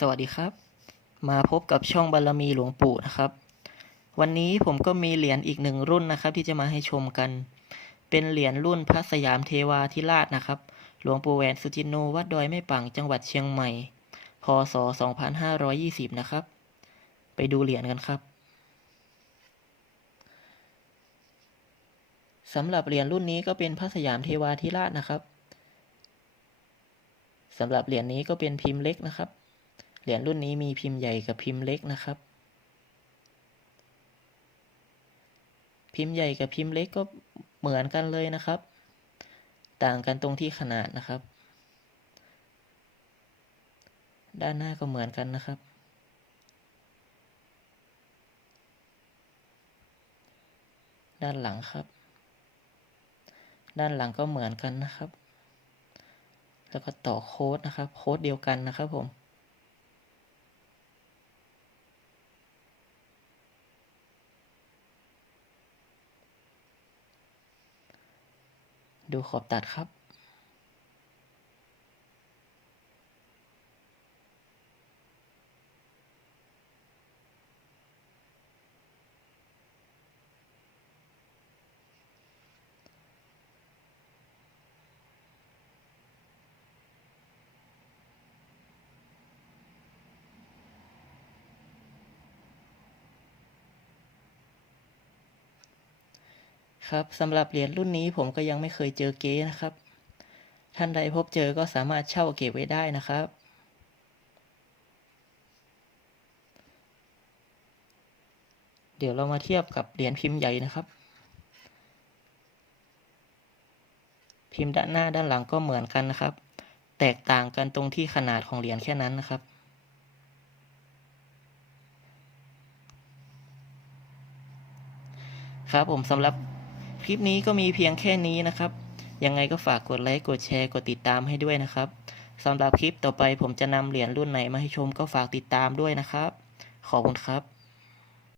สวัสดีครับ มาพบกับช่องบารมีหลวงปู่นะครับ วันนี้ผมก็มีเหรียญอีกหนึ่งรุ่นนะครับ ที่จะมาให้ชมกัน เป็นเหรียญรุ่นพระสยามเทวาธิราชนะครับ หลวงปู่แหวนสุจินโนวัดดอยแม่ปังจังหวัดเชียงใหม่ พศ 2520 นะครับ ไปดูเหรียญกันครับสำหรับเหรียญรุ่นนี้ก็เป็นพระสยามเทวาธิราชนะครับสำหรับเหรียญนี้ก็เป็นพิมพ์เล็กนะครับ เหรียญรุ่นนี้มีพิมพ์ใหญ่กับพิมพ์เล็กนะครับ พิมพ์ใหญ่กับพิมพ์เล็กก็เหมือนกันเลยนะครับ ต่างกันตรงที่ขนาดนะครับ ด้านหน้าก็เหมือนกันนะครับด้านหลังครับ ด้านหลังก็เหมือนกันนะครับ แล้วก็ต่อโค้ดนะครับ โค้ดเดียวกันนะครับผม ดูขอบตัดครับ ครับสำหรับเหรียญรุ่นนี้ผมก็ยังไม่เคยเจอเก๊นะครับ ท่านใดพบเจอก็สามารถเช่าเก็บไว้ได้นะครับ เดี๋ยวเรามาเทียบกับเหรียญพิมพ์ใหญ่นะครับ พิมพ์ด้านหน้าด้านหลังก็เหมือนกันนะครับ แตกต่างกันตรงที่ขนาดของเหรียญแค่นั้นนะครับครับผมสำหรับ คลิปนี้ก็มีเพียงแค่นี้นะครับ ยังไงก็ฝากกดไลค์กดแชร์กดติดตามให้ด้วยนะครับสำหรับคลิปต่อไปผมจะนำเหรียญรุ่นไหนมาให้ชมก็ฝากติดตามด้วยนะครับ ขอบคุณครับ